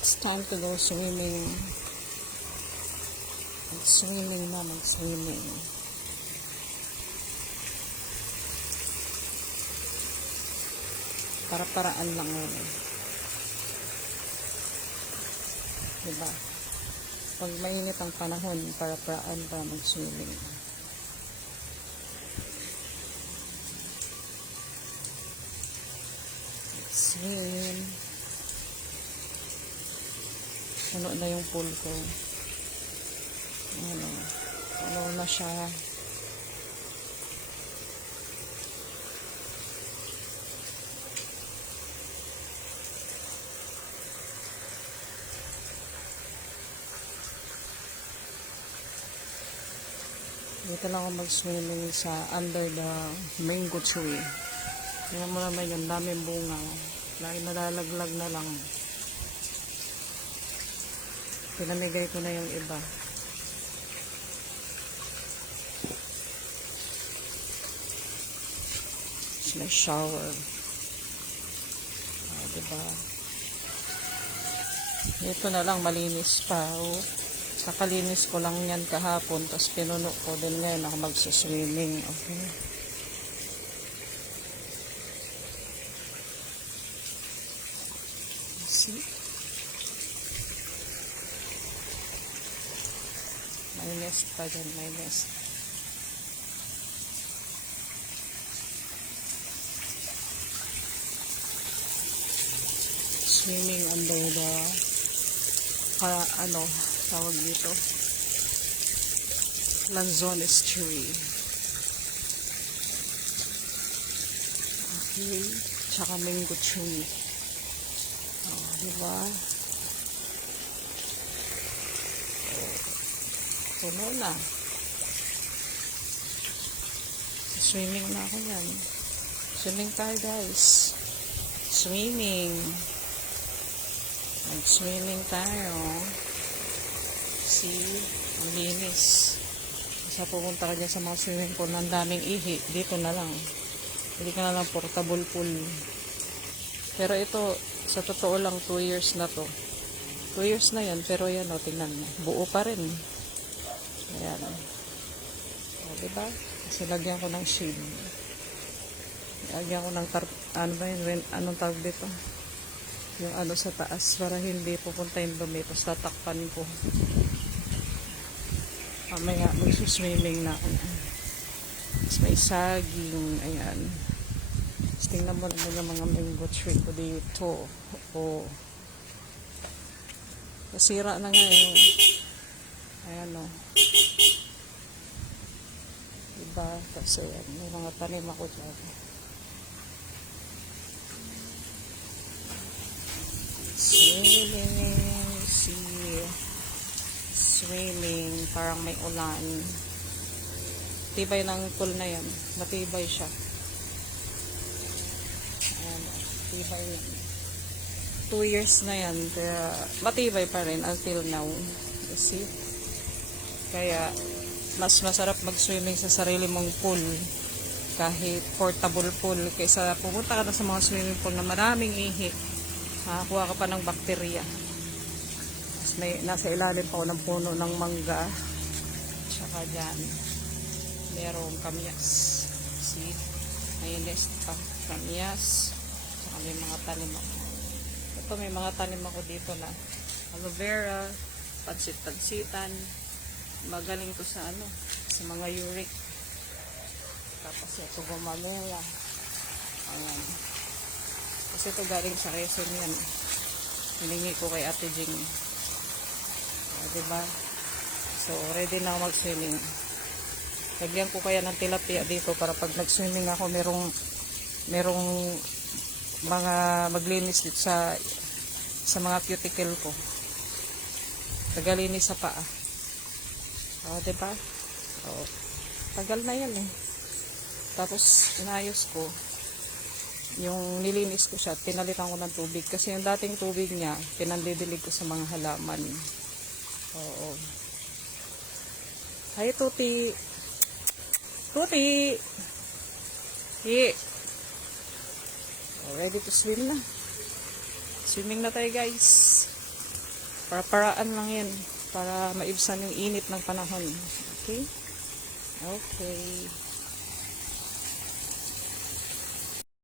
It's time to go swimming. Mag-swimming na, mag-swimming. Para-paraan lang yun. Diba? Pag mainit ang panahon, para-paraan para mag-swimming. Swim. Ano na yung pool ko. Ano na siya. Dito lang ako mag-swimming sa under the mango tree. Tingnan mo naman yung daming bunga. Lagi nalalaglag na lang. Pinamigay ko na yung iba. It's my shower. Diba? Ito na lang malinis pa. Kakalinis ko lang yan kahapon. Tapos pinuno ko din ngayon ako magsuswimming. Okay. See? May nest pa dyan, may nest. Swimming under the tawag dito, Lanzones tree. Okay, tsaka mango tree. Diba? Puno na. Swimming na ako yan. Swimming tayo guys. Swimming. Mag-swimming tayo. See? Ang linis. Kasi pupunta ka dyan sa mga swimming pool ng daming ihi. Dito na lang. Hindi ka na lang portable pool. Pero ito, sa totoo lang, 2 years na to. 2 years na yan, pero yan o, tingnan mo. Buo pa rin. Ayan. O, diba? Kasi lagyan ko ng shade. Lagyan ko ng ano ba yun? Anong tawag dito? Yung ano sa taas, para hindi pupunta yung dumi. Tapos tatakpan ko. Mamaya, magsuswimming na ako. Tapos may saging. Ayan. Tingnan mo naman yung mga mango tree ko dito. O. Nasira na nga yun. Ayan o. Diba? Kasi may mga tanim ako dyan. Swimming. See. Swimming. Parang may ulan. Tibay ng pool na yan. Matibay siya. Matibay yan. 2 years na yan. Kaya matibay pa rin until now. You see? Kaya mas masarap mag-swimming sa sarili mong pool. Kahit portable pool. Kaysa pupunta ka na sa mga swimming pool na maraming ihi. Makakuha ka pa ng bakterya. Tapos nasa ilalim pa ako ng puno ng mangga. Tsaka dyan. Merong kamyas. See? May nest pa. Kamyas. Tsaka may mga tanim ako. Ito may mga tanim ako dito na aloe vera, pansit-pansitan. Magaling to sa sa mga uric. Tapos ito gumamela. Ayan. Kasi ito galing sa Quezon yan. Hiningi ko kay Ate Jing. Diba? So, ready na ako mag-swimming. Lagyan ko kaya ng tilapia dito para pag nag-swimming ako, merong mga maglinis dito sa mga cuticle ko. Tagalinis sa paa. Diba? Tagal na yan eh. Tapos, inayos ko. Yung nilinis ko siya, pinalitan ko ng tubig. Kasi yung dating tubig niya, pinandidilig ko sa mga halaman. Oo. Hi, Tuti. Tuti! Hi! Ready to swim na. Swimming na tayo, guys. Para-paraan lang yan. Para maibsan yung init ng panahon. Okay? Okay.